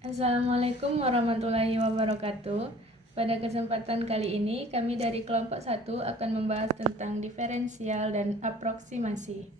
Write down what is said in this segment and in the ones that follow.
Assalamualaikum warahmatullahi wabarakatuh. Pada kesempatan kali ini, kami dari kelompok 1 akan membahas tentang diferensial dan aproksimasi.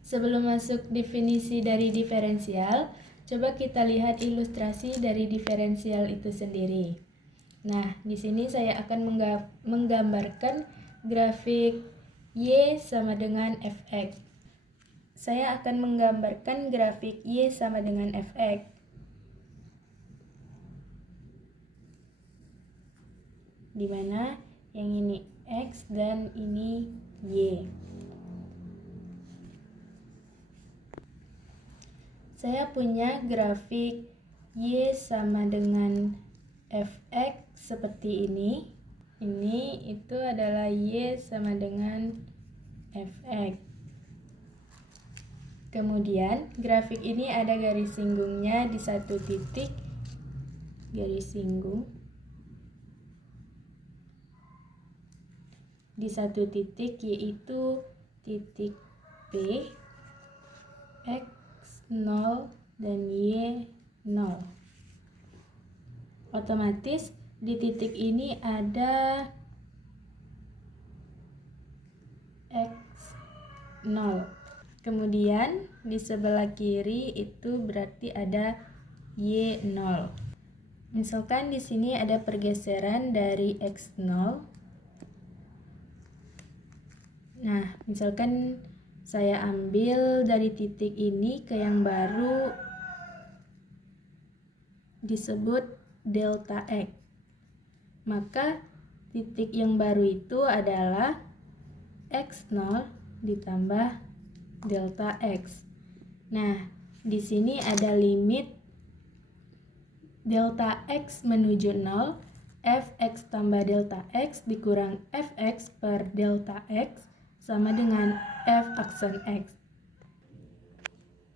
Sebelum masuk definisi dari diferensial, coba kita lihat ilustrasi dari diferensial itu sendiri. Nah, di sini saya akan menggambarkan grafik Y sama dengan Fx. Saya akan menggambarkan grafik Y sama dengan Fx. Di mana yang ini X dan ini Y. Saya punya grafik Y sama dengan Fx seperti ini. Ini itu adalah Y sama dengan Fx. Kemudian grafik ini ada garis singgungnya di satu titik, garis singgung. Di satu titik yaitu titik P, X 0 dan Y 0. Otomatis di titik ini ada X 0. Kemudian di sebelah kiri itu berarti ada Y 0. Misalkan di sini ada pergeseran dari X 0. Nah, misalkan saya ambil dari titik ini ke yang baru disebut delta X. Maka titik yang baru itu adalah X0 ditambah delta X. Nah, di sini ada limit delta X menuju 0, Fx tambah delta X dikurang Fx per delta X sama dengan F aksen X.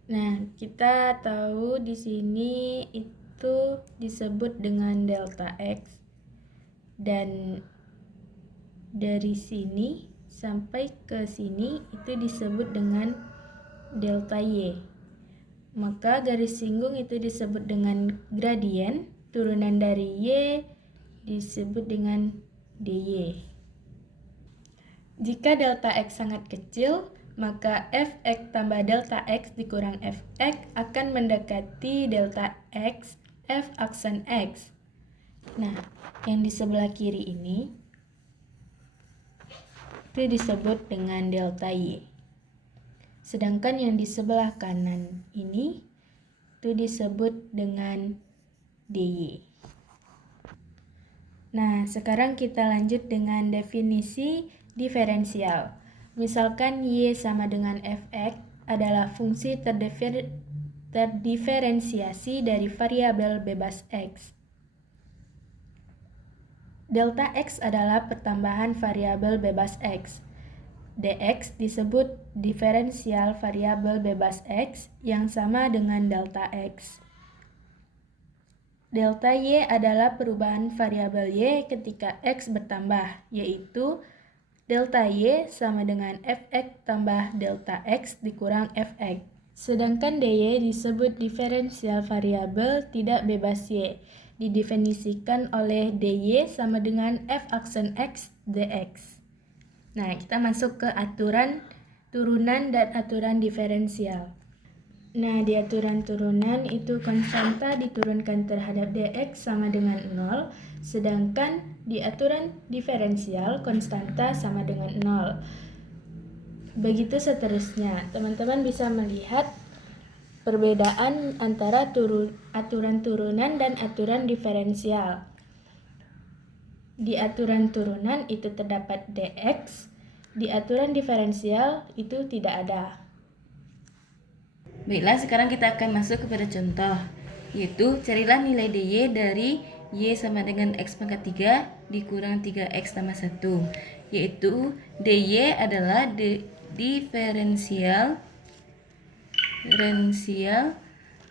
Nah, kita tahu di sini itu disebut dengan delta X. Dan dari sini sampai ke sini itu disebut dengan delta Y. Maka garis singgung itu disebut dengan gradien, turunan dari Y disebut dengan dy. Jika delta X sangat kecil, maka Fx tambah delta X dikurang Fx akan mendekati delta X F aksen X. Nah, yang di sebelah kiri ini itu disebut dengan delta Y. Sedangkan yang di sebelah kanan ini itu disebut dengan dy. Nah, sekarang kita lanjut dengan definisi diferensial. Misalkan Y sama dengan Fx adalah fungsi terdiferensiasi dari variabel bebas X. Delta X adalah pertambahan variabel bebas X. Dx disebut diferensial variabel bebas X yang sama dengan delta X. Delta Y adalah perubahan variabel Y ketika X bertambah, yaitu delta Y sama dengan Fx tambah delta X dikurang Fx. Sedangkan dy disebut diferensial variabel tidak bebas Y, didefinisikan oleh dy sama dengan F aksen X dx. Nah, kita masuk ke aturan turunan dan aturan diferensial. Nah, di aturan turunan itu konstanta diturunkan terhadap dx sama dengan 0, sedangkan di aturan diferensial konstanta sama dengan 0. Begitu seterusnya. Teman-teman bisa melihat perbedaan antara aturan turunan dan aturan diferensial. Di aturan turunan itu terdapat dx, di aturan diferensial itu tidak ada. Baiklah, sekarang kita akan masuk kepada contoh, yaitu carilah nilai dy dari y sama dengan x pangkat 3 dikurang 3x tambah 1, yaitu dy adalah diferensial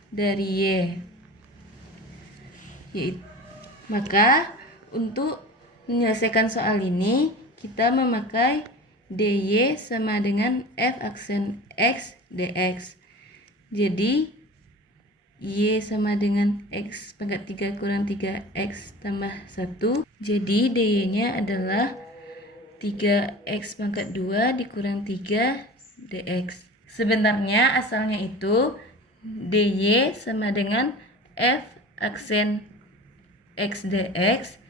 dari y. Maka untuk menyelesaikan soal ini kita memakai dy sama dengan f aksen x dx. Jadi Y sama dengan X pangkat 3 kurang 3X tambah 1. Jadi dy-nya adalah 3X pangkat 2 dikurang 3 dx. Sebenarnya asalnya itu dy sama dengan F aksen X dx.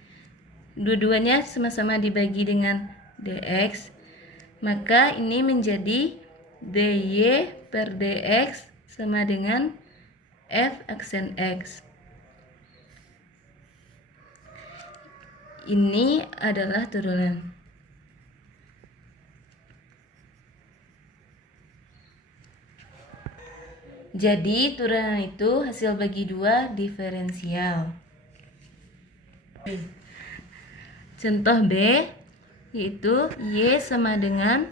Dua-duanya sama-sama dibagi dengan dx. Maka ini menjadi dy per dx sama dengan F aksen X. Ini adalah turunan. Jadi turunan itu hasil bagi 2 diferensial. Contoh B yaitu Y sama dengan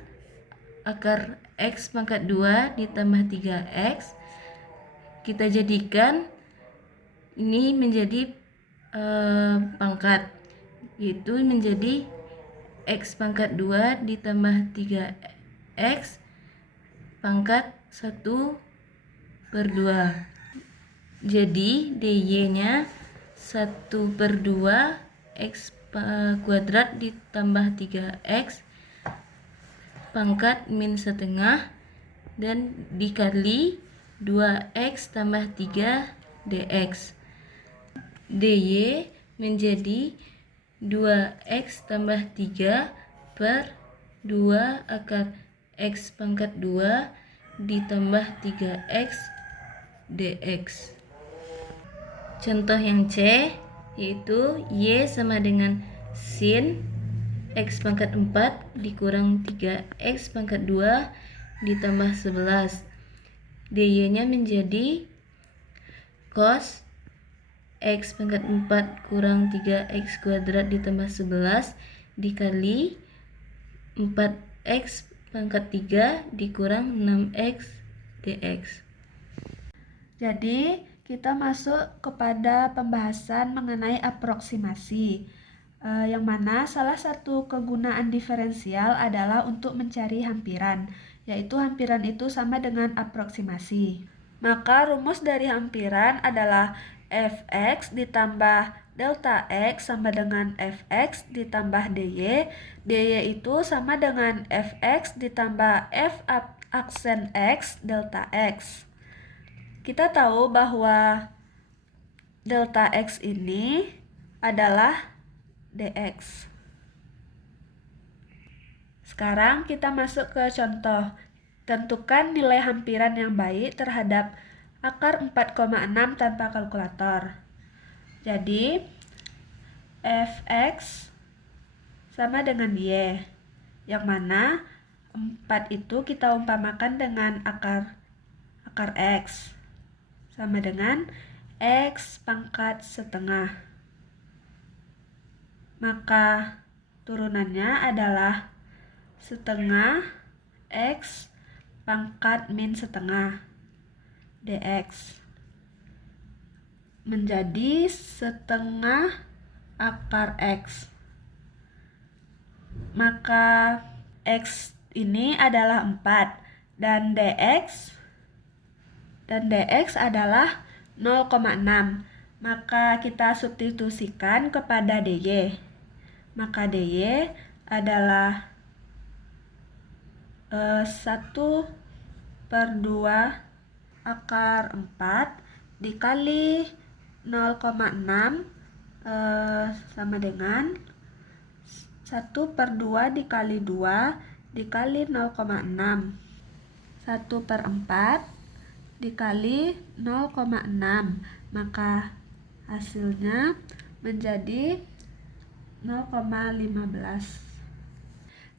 akar X pangkat 2 ditambah 3X. Kita jadikan ini menjadi pangkat, yaitu menjadi X pangkat 2 ditambah 3X pangkat 1/2. Jadi dy-nya 1/2 X kuadrat ditambah 3X pangkat min setengah dan dikali 2X tambah 3 dx. dy menjadi 2X tambah 3 per 2 akar X pangkat 2 ditambah 3X dx. Contoh yang C yaitu Y sama dengan sin X pangkat 4 dikurang 3X pangkat 2 ditambah 11. dy-nya menjadi cos X pangkat 4 kurang 3X kuadrat ditambah 11 dikali 4X pangkat 3 dikurang 6X dx. Jadi, kita masuk kepada pembahasan mengenai aproksimasi, yang mana salah satu kegunaan diferensial adalah untuk mencari hampiran, yaitu hampiran itu sama dengan aproksimasi. Maka rumus dari hampiran adalah fx ditambah delta x sama dengan fx ditambah dy. dy itu sama dengan fx ditambah f aksen x delta x. Kita tahu bahwa delta x ini adalah dx. Sekarang kita masuk ke contoh. Tentukan nilai hampiran yang baik terhadap akar 4,6 tanpa kalkulator. Jadi, fx sama dengan y, yang mana 4 itu kita umpamakan dengan akar x sama dengan X pangkat setengah. Maka turunannya adalah setengah X pangkat min setengah dx menjadi setengah akar X. Maka X ini adalah 4 dan dx adalah 0,6. Maka kita substitusikan kepada dy. Maka dy adalah 1/2 akar 4 dikali 0,6 sama dengan 1/2 dikali 2 dikali 0,6. 1/4 dikali 0,6, maka hasilnya menjadi 0,15.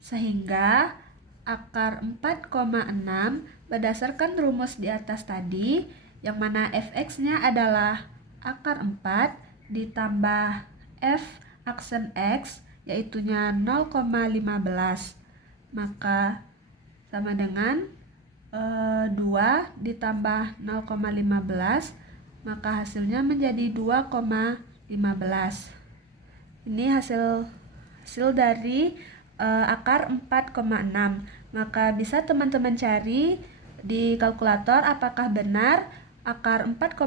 Sehingga akar 4,6 berdasarkan rumus di atas tadi, yang mana fx-nya adalah akar 4 ditambah f aksen x, yaitunya 0,15, maka sama dengan 2 ditambah 0,15, maka hasilnya menjadi 2,15. Ini hasil dari akar 4,6. Maka bisa teman-teman cari di kalkulator apakah benar Akar 4,6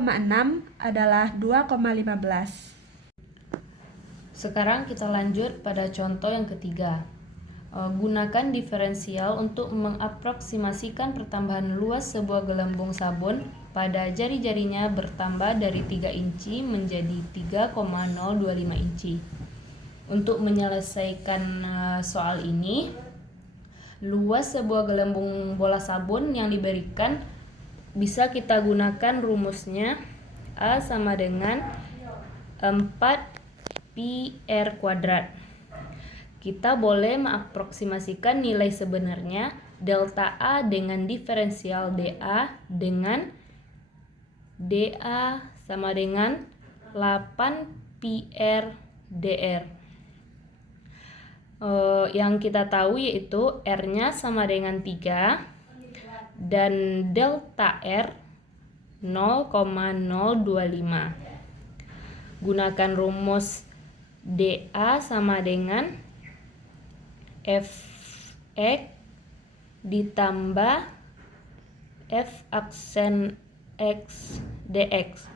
adalah 2,15. Sekarang kita lanjut pada contoh yang ketiga. Gunakan diferensial untuk mengaproksimasikan pertambahan luas sebuah gelembung sabun pada jari-jarinya bertambah dari 3 inci menjadi 3,025 inci. Untuk menyelesaikan soal ini, luas sebuah gelembung bola sabun yang diberikan bisa kita gunakan rumusnya A sama dengan 4 pi R kuadrat. Kita boleh mengaproksimasikan nilai sebenarnya delta A dengan diferensial DA dengan DA sama dengan 8 pi R DR. Yang kita tahu yaitu R-nya sama dengan 3 dan delta R 0,025. Gunakan rumus DA sama dengan Fx ditambah F aksen X dx.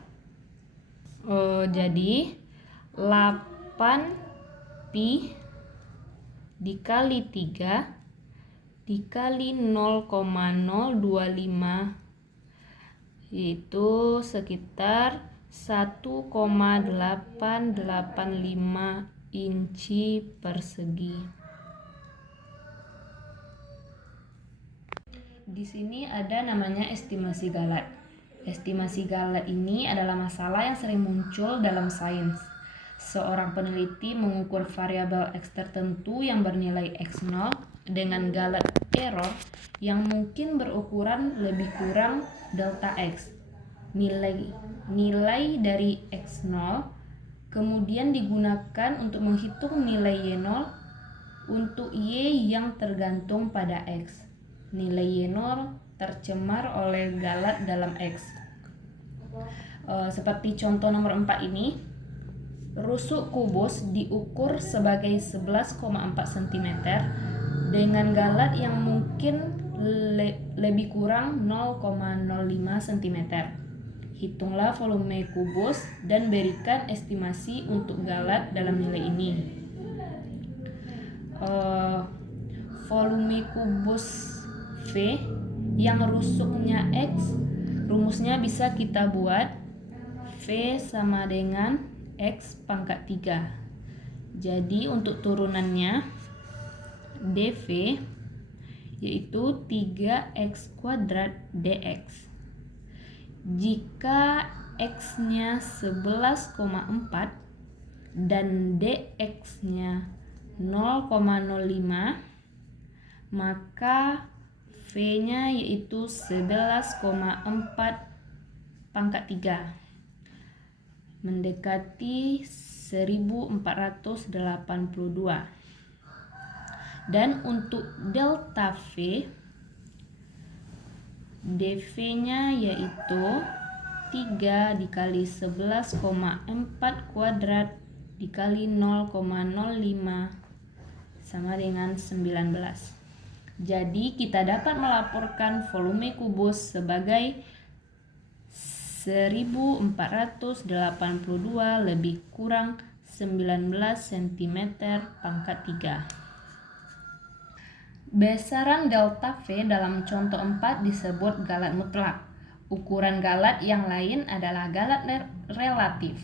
Jadi 8 pi dikali 3 dikali 0,025 yaitu sekitar 1,885 inci persegi. Di sini ada namanya estimasi galat. Estimasi galat ini adalah masalah yang sering muncul dalam sains. Seorang peneliti mengukur variabel X tertentu yang bernilai X0 dengan galat error yang mungkin berukuran lebih kurang delta X. Nilai dari X0 kemudian digunakan untuk menghitung nilai Y0 untuk Y yang tergantung pada X. Nilai Y0 tercemar oleh galat dalam X. Seperti contoh nomor 4 ini, rusuk kubus diukur sebagai 11,4 cm dengan galat yang mungkin lebih kurang 0,05 cm. Hitunglah volume kubus dan berikan estimasi untuk galat dalam nilai ini. Volume kubus V yang rusuknya X, rumusnya bisa kita buat V sama dengan X pangkat 3. Jadi untuk turunannya dV yaitu 3x kuadrat dx. Jika X-nya 11,4 dan dx-nya 0,05, maka V-nya yaitu 11,4 pangkat 3 mendekati 1482. Dan untuk delta V, dV-nya yaitu 3 dikali 11,4 kuadrat dikali 0,05 sama dengan 19. Jadi kita dapat melaporkan volume kubus sebagai 1482 lebih kurang 19 cm pangkat 3. Besaran delta V dalam contoh 4 disebut galat mutlak. Ukuran galat yang lain adalah galat relatif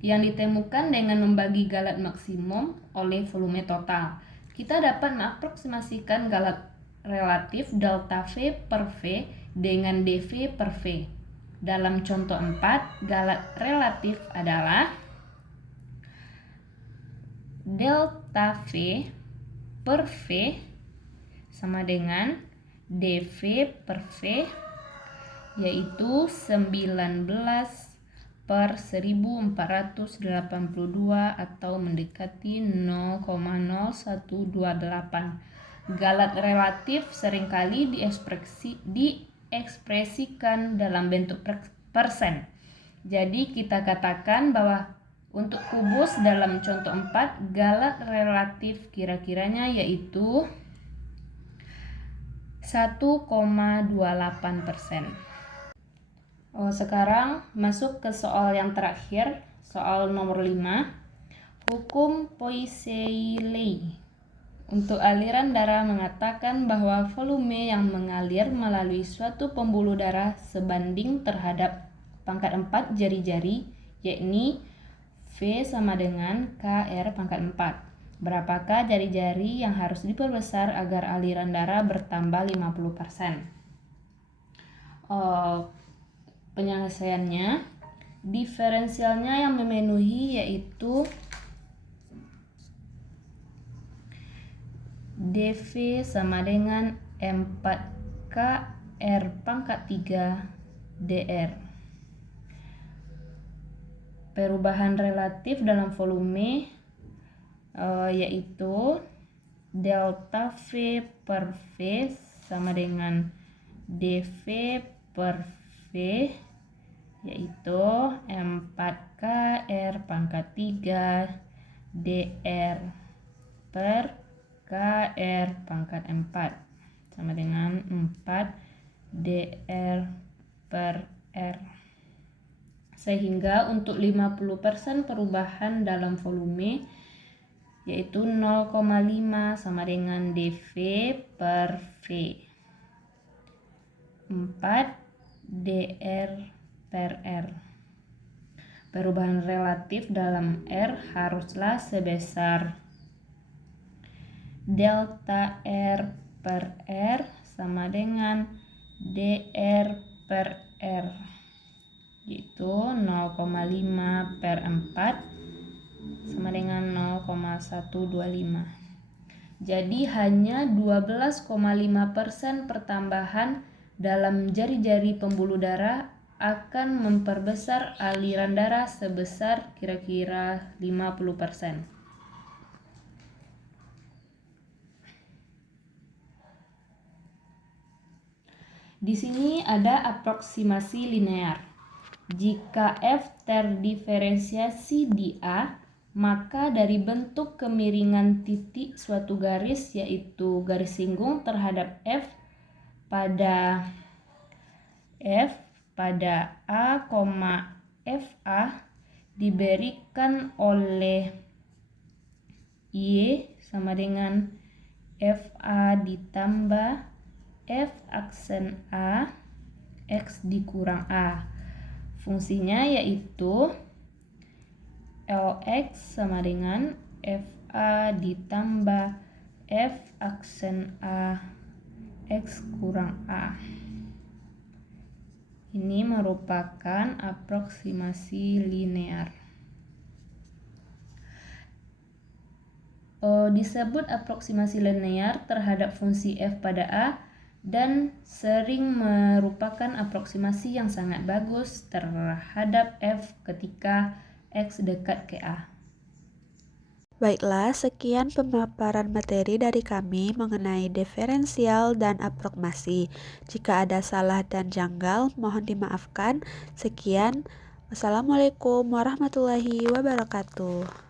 yang ditemukan dengan membagi galat maksimum oleh volume total. Kita dapat mengaproksimasikan galat relatif delta V per V dengan dV per V. Dalam contoh 4, galat relatif adalah delta V per V sama dengan dV per V yaitu 19 per 1482 atau mendekati 0,0128. Galat relatif seringkali diekspresikan dalam bentuk persen. Jadi kita katakan bahwa untuk kubus dalam contoh 4, galat relatif kira-kiranya yaitu 1,28%. Sekarang masuk ke soal yang terakhir, soal nomor 5. Hukum Poiseuille. Untuk aliran darah mengatakan bahwa volume yang mengalir melalui suatu pembuluh darah sebanding terhadap pangkat 4 jari-jari, yakni V sama dengan KR pangkat 4. Berapakah jari-jari yang harus diperbesar agar aliran darah bertambah 50%? Penyelesaiannya, diferensialnya yang memenuhi yaitu dV sama dengan 4KR pangkat 3 dr. Perubahan relatif dalam volume yaitu delta V per V sama dengan dV per V, yaitu 4KR pangkat 3 dr per KR pangkat 4 sama dengan 4 dr per R. Sehingga untuk 50% perubahan dalam volume yaitu 0,5 sama dengan dV per V, 4 dr per R. Perubahan relatif dalam R haruslah sebesar delta R per R sama dengan dr per R, yaitu 0,5 per 4 sama dengan 0,125. Jadi hanya 12,5% pertambahan dalam jari-jari pembuluh darah akan memperbesar aliran darah sebesar kira-kira 50%. Di sini ada aproksimasi linear. Jika F terdiferensiasi di A, maka dari bentuk kemiringan titik suatu garis, yaitu garis singgung terhadap F pada A, FA diberikan oleh Y sama dengan FA ditambah F aksen A X dikurang A. Fungsinya yaitu Lx sama dengan FA ditambah F aksen A X kurang A. Ini merupakan aproksimasi linear. Disebut aproksimasi linear terhadap fungsi F pada A dan sering merupakan aproksimasi yang sangat bagus terhadap F ketika X dekat ke A. Baiklah, sekian pemaparan materi dari kami mengenai diferensial dan aproksimasi. Jika ada salah dan janggal, mohon dimaafkan. Sekian, wassalamualaikum warahmatullahi wabarakatuh.